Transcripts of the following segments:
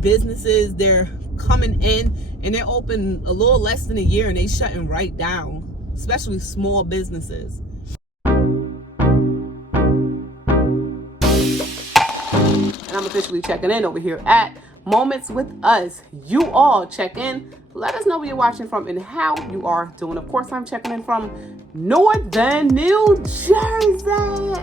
Businesses, they're coming in and they're open a little less than a year and they shutting right down, especially small businesses. And I'm officially checking in over here at Moments with Us. You all check in. Let us know where you're watching from and how you are doing. Of course, I'm checking in from Northern New Jersey.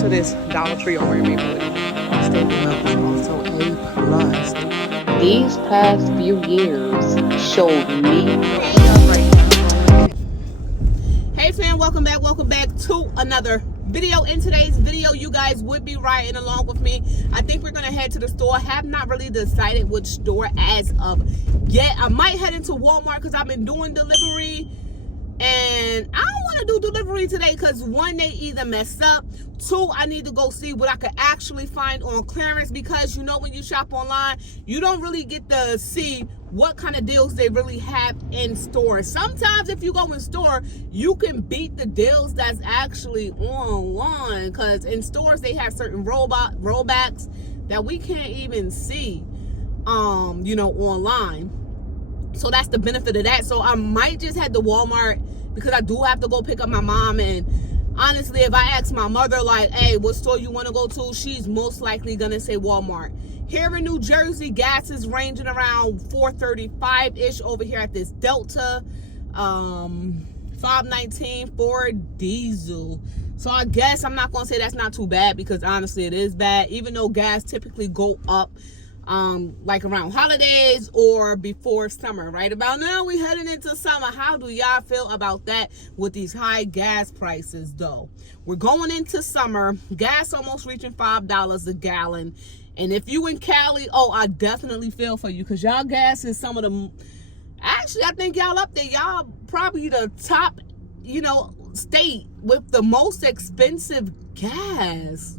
To this Dollar Tree over in Maplewood. Also a plus. These past few years showed me. Hey fam, welcome back to another video. In today's video, you guys would be riding along with me. I think we're gonna head to the store. Have not really decided which store as of yet. I might head into Walmart because I've been doing delivery. And I don't want to do delivery today because one, they either messed up. Two, I need to go see what I could actually find on clearance, because you know when you shop online, you don't really get to see what kind of deals they really have in store. Sometimes if you go in store, you can beat the deals that's actually online, because in stores they have certain rollbacks that we can't even see online. So that's the benefit of that. So I might just head to Walmart because I do have to go pick up my mom. And honestly, if I ask my mother, like, hey, what store you want to go to? She's most likely going to say Walmart. Here in New Jersey, gas is ranging around $4.35-ish over here at this Delta. $5.19 for diesel. So I guess I'm not going to say that's not too bad, because honestly, it is bad. Even though gas typically go up like around holidays or before summer. Right about now we heading into summer. How do y'all feel about that with these high gas prices though? We're going into summer, gas almost reaching $5 a gallon. And if you in Cali, I definitely feel for you, because y'all gas is some of the, actually I think y'all up there, y'all probably the top state with the most expensive gas.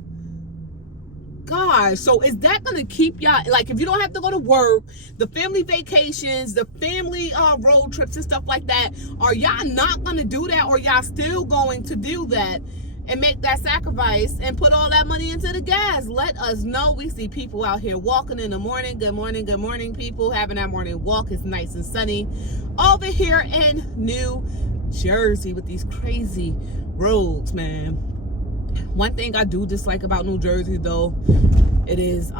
Gosh, so is that gonna keep y'all, like, if you don't have to go to work, the family vacations, the family road trips and stuff like that, are y'all not gonna do that, or y'all still going to do that and make that sacrifice and put all that money into the gas? Let us know. We see people out here walking in the morning. Good morning, people having that morning walk. It's nice and sunny over here in New Jersey with these crazy roads, man. One thing I do dislike about New Jersey though, it is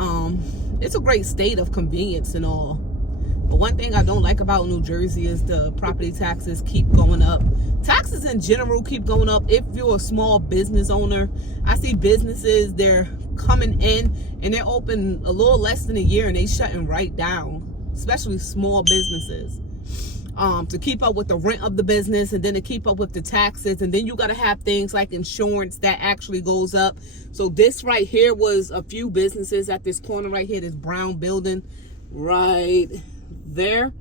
it's a great state of convenience and all, but one thing I don't like about New Jersey is the property taxes keep going up. Taxes in general keep going up. If you're a small business owner, I see businesses, they're coming in and they're open a little less than a year and they shutting right down, especially small businesses. To keep up with the rent of the business, and then to keep up with the taxes, and then you got to have things like insurance that actually goes up. So this right here was a few businesses at this corner right here, this brown building right there.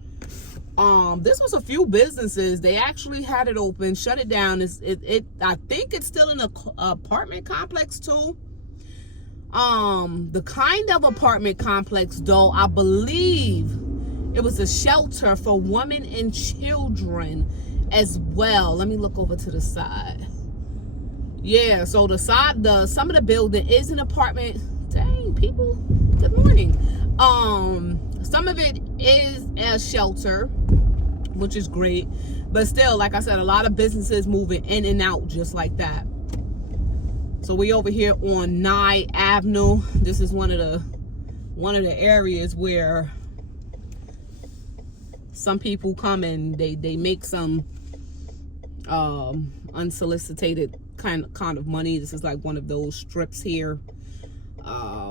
This was a few businesses. They actually had it open, shut it down. I think it's still in an apartment complex too. The kind of apartment complex though, I believe it was a shelter for women and children as well. Let me look over to the side. Yeah, so some of the building is an apartment. Dang, people, good morning. Some of it is a shelter, which is great, but still, like I said, a lot of businesses moving in and out just like that. So we over here on Nye Avenue. This is one of the areas where some people come and they make some unsolicited kind of money. This is like one of those strips here.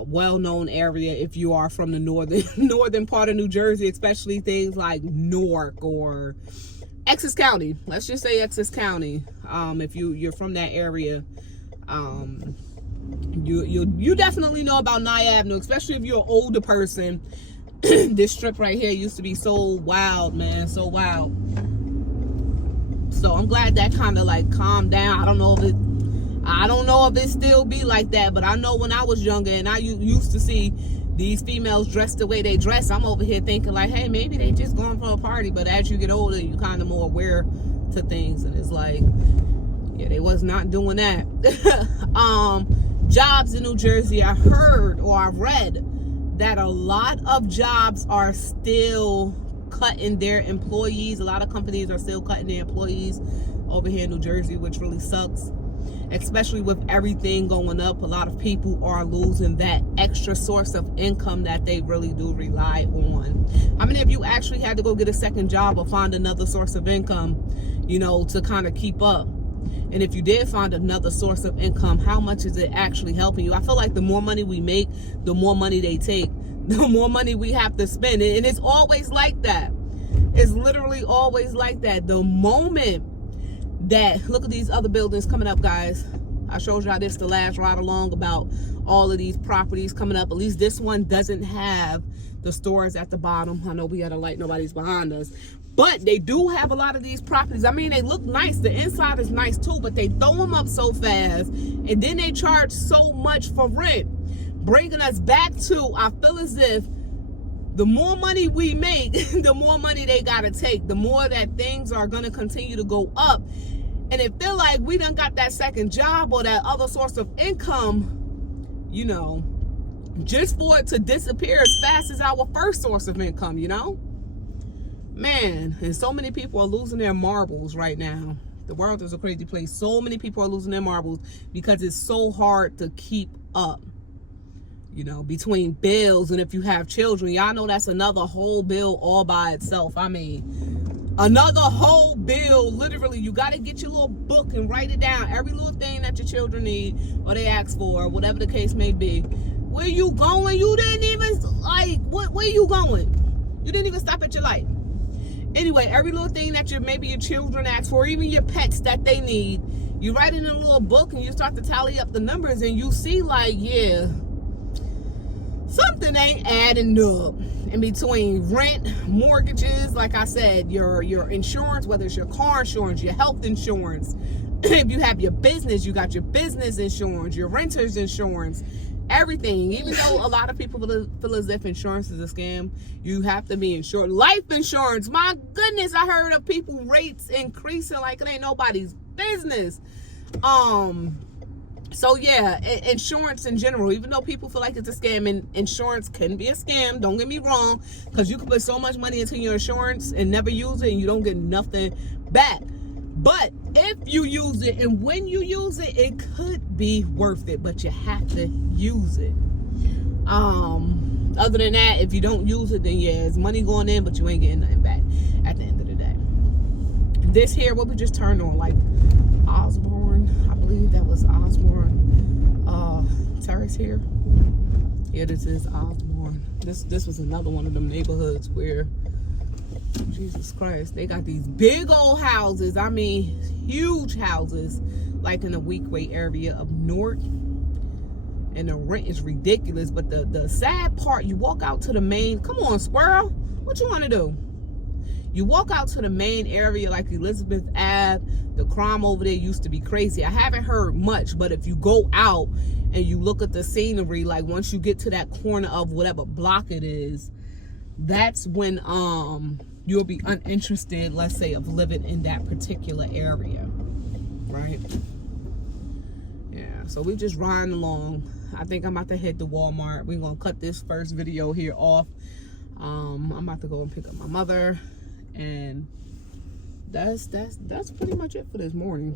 Well-known area if you are from the northern part of New Jersey, especially things like Newark or Essex County. Let's just say Essex County. If you're from that area, you definitely know about Nye Avenue, especially if you're an older person. This strip right here used to be so wild, man, so wild. So I'm glad that kind of like calmed down. I don't know if it still be like that, but I know when I was younger and I used to see these females dress the way they dress, I'm over here thinking like, hey, maybe they just going for a party. But as you get older, you kind of more aware to things, and it's like, yeah, they was not doing that. Jobs in New Jersey, I heard or I read that a lot of jobs are still cutting their employees. A lot of companies are still cutting their employees over here in New Jersey, which really sucks, especially with everything going up. A lot of people are losing that extra source of income that they really do rely on. How many of you actually had to go get a second job or find another source of income, you know, to kind of keep up? And if you did find another source of income, how much is it actually helping you? I feel like the more money we make, the more money they take, the more money we have to spend. And it's always like that. It's literally always like that. The moment that, look at these other buildings coming up, guys. I showed y'all this the last ride along about all of these properties coming up. At least this one doesn't have the stores at the bottom. I know we got a light, nobody's behind us. But they do have a lot of these properties. I mean, they look nice. The inside is nice too, but they throw them up so fast. And then they charge so much for rent. Bringing us back to, I feel as if the more money we make, the more money they got to take. The more that things are going to continue to go up. And it feel like we done got that second job or that other source of income, you know, just for it to disappear as fast as our first source of income, you know? Man, and so many people are losing their marbles right now. The world is a crazy place. So many people are losing their marbles because it's so hard to keep up, you know, between bills. And if you have children, y'all know that's another whole bill all by itself. I mean, another whole bill. Literally, you got to get your little book and write it down. Every little thing that your children need or they ask for, whatever the case may be. Where you going? You didn't even, like, where you going? You didn't even stop at your light. Anyway, every little thing that maybe your children ask for, even your pets that they need, you write it in a little book and you start to tally up the numbers and you see like, yeah, something ain't adding up. In between rent, mortgages, like I said, your insurance, whether it's your car insurance, your health insurance. If you have your business, you got your business insurance, your renter's insurance. Everything. Even though a lot of people feel as if insurance is a scam, you have to be insured. Life insurance, my goodness, I heard of people rates increasing like it ain't nobody's business. So yeah, insurance in general, even though people feel like it's a scam, and insurance can be a scam, don't get me wrong, because you can put so much money into your insurance and never use it and you don't get nothing back. But if you use it and when you use it, it could be worth it, but you have to use it. Other than that, if you don't use it, then yeah, it's money going in, but you ain't getting nothing back at the end of the day. This here, what we just turned on, like Osborne, I believe that was Osborne Terrace here. Yeah, this is Osborne. This was another one of them neighborhoods where, Jesus Christ, they got these big old houses. I mean, huge houses, like in the Weequahic area of Newark. And the rent is ridiculous. But the sad part, you walk out to the main, come on, squirrel, what you want to do? You walk out to the main area like Elizabeth Ave, the crime over there used to be crazy. I haven't heard much, but if you go out and you look at the scenery, like once you get to that corner of whatever block it is, that's when you'll be uninterested, let's say, of living in that particular area, right? Yeah, so we just riding along. I think I'm about to head to Walmart. We're gonna cut this first video here off. I'm about to go and pick up my mother, and that's pretty much it for this morning.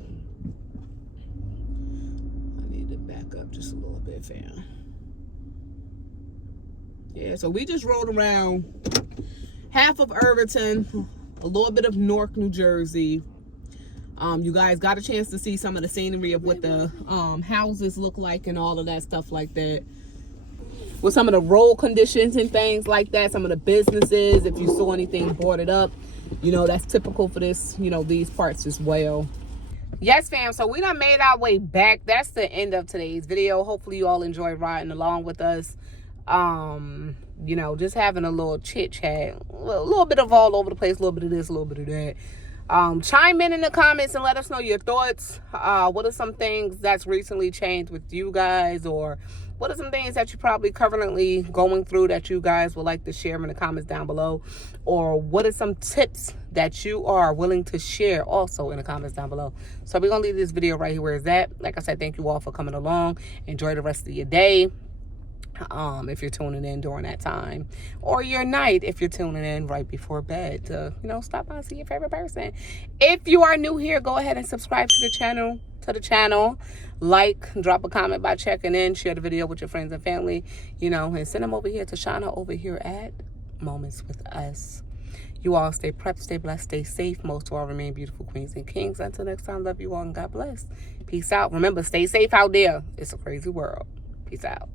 I need to back up just a little bit, fam. Yeah, so we just rode around half of Irvington, a little bit of Newark, New Jersey. You guys got a chance to see some of the scenery of what the houses look like and all of that stuff like that. With some of the road conditions and things like that, some of the businesses, if you saw anything boarded up, you know, that's typical for this, you know, these parts as well. Yes, fam, so we done made our way back. That's the end of today's video. Hopefully you all enjoyed riding along with us. You know, just having a little chit chat, a little bit of all over the place, a little bit of this, a little bit of that. Chime in the comments and let us know your thoughts. What are some things that's recently changed with you guys, or What are some things that you're probably currently going through that you guys would like to share in the comments down below? Or what are some tips that you are willing to share also in the comments down below? So we're going to leave this video right here where it's at. Like I said, thank you all for coming along. Enjoy the rest of your day. If you're tuning in during that time, or your night if you're tuning in right before bed to, stop by and see your favorite person. If you are new here, go ahead and subscribe to the channel, like, drop a comment by checking in, share the video with your friends and family, and send them over here to Shauna over here at Moments with Us. You all stay prepped, stay blessed, stay safe. Most of all, remain beautiful queens and kings. Until next time, love you all and God bless. Peace out. Remember, stay safe out there. It's a crazy world. Peace out.